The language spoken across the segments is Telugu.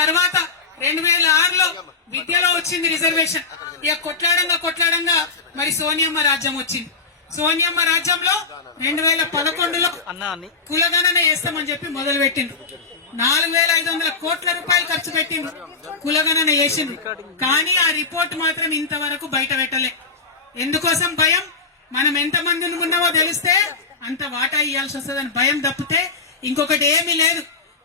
తర్వాత రెండు వేల ఆరులో విద్యలో వచ్చింది రిజర్వేషన్. ఇక కొట్లాడంగా కొట్లాడంగా మరి సోనియమ్మ రాజ్యం వచ్చింది. సోనియమ్మ రాజ్యంలో రెండు వేల పదకొండులో కులగణన చేస్తామని చెప్పి మొదలు పెట్టిండు నాలుగు వేల ఐదు వందల కోట్ల రూపాయలు ఖర్చు పెట్టింది కులగణన చేసింది కానీ ఆ రిపోర్ట్ మాత్రం ఇంతవరకు బయట పెట్టలే. ఎందుకోసం భయం? మనం ఎంత మంది ఉన్నామో తెలిస్తే అంత వాటా ఇవ్వాల్సి వస్తుందని భయం తప్పితే ఇంకొకటి ఏమీ లేదు.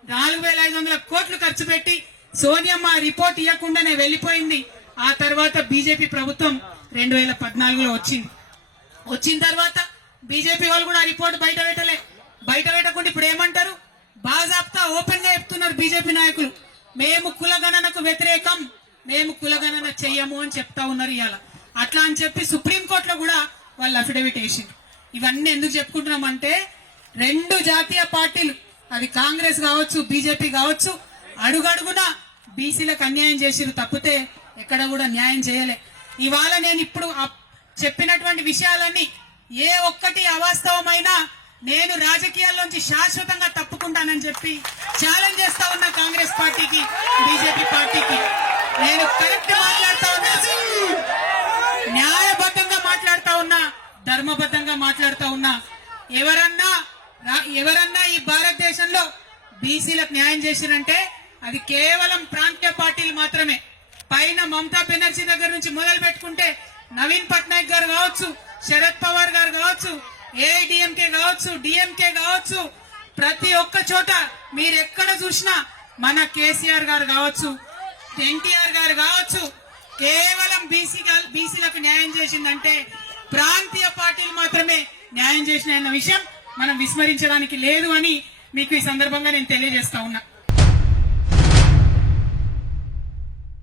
నాలుగు వేల ఐదు వందల కోట్లు ఖర్చు పెట్టి సోనియమ్మ రిపోర్ట్ ఇవ్వకుండానే వెళ్ళిపోయింది ఆ తర్వాత బీజేపీ ప్రభుత్వం రెండు వేల పద్నాలుగులో వచ్చింది. వచ్చిన తర్వాత బీజేపీ వాళ్ళు కూడా రిపోర్ట్ బయట పెట్టలే. బయట పెట్టకుండా ఇప్పుడు ఏమంటారు? బాజాబ్తా ఓపెన్గా చెప్తున్నారు బీజేపీ నాయకులు. మేము కులగణనకు వ్యతిరేకం మేము కులగణన చెయ్యము అని చెప్తా ఉన్నారు ఇవాళ అట్లా అని చెప్పి సుప్రీంకోర్టులో కూడా వాళ్ళు అఫిడవిట్ వేసింది ఇవన్నీ ఎందుకు చెప్పుకుంటున్నామంటే రెండు జాతీయ పార్టీలు అది కాంగ్రెస్ కావచ్చు బీజేపీ కావచ్చు అడుగడుగున బీసీలకు అన్యాయం చేసిరు తప్పితే ఎక్కడ కూడా న్యాయం చేయలే. ఇవాళ నేను ఇప్పుడు అప్- చెప్పినటువంటి విషయాలన్నీ ఏ ఒక్కటి అవాస్తవమైనా నేను రాజకీయాల్లోంచి శాశ్వతంగా తప్పుకుంటానని చెప్పి ఛాలెంజ్ చేస్తా ఉన్నా కాంగ్రెస్ పార్టీకి బీజేపీ పార్టీకి. నేను కరెక్ట్ మాట్లాడుతా ఉన్నా న్యాయబద్ధంగా మాట్లాడుతా ఉన్నా ధర్మబద్ధంగా మాట్లాడుతా ఉన్నా ఎవరన్నా ఎవరన్నా ఈ భారతదేశంలో బీసీలకు న్యాయం చేసిరంటే అది కేవలం ప్రాంతీయ పార్టీలు మాత్రమే. పైన మమతా బెనర్జీ దగ్గర నుంచి మొదలు పెట్టుకుంటే నవీన్ పట్నాయక్ గారు కావచ్చు శరద్ పవార్ గారు కావచ్చు ఏఐడిఎంకే కావచ్చు డిఎంకే కావచ్చు ప్రతి ఒక్క చోట మీరు ఎక్కడ చూసినా మన కేసీఆర్ గారు కావచ్చు ఎన్టీఆర్ గారు కావచ్చు కేవలం బీసీ బీసీలకు న్యాయం చేసిందంటే ప్రాంతీయ పార్టీలు మాత్రమే న్యాయం చేసిన విషయం మనం విస్మరించడానికి లేదు అని మీకు ఈ సందర్భంగా నేను తెలియజేస్తా ఉన్నా.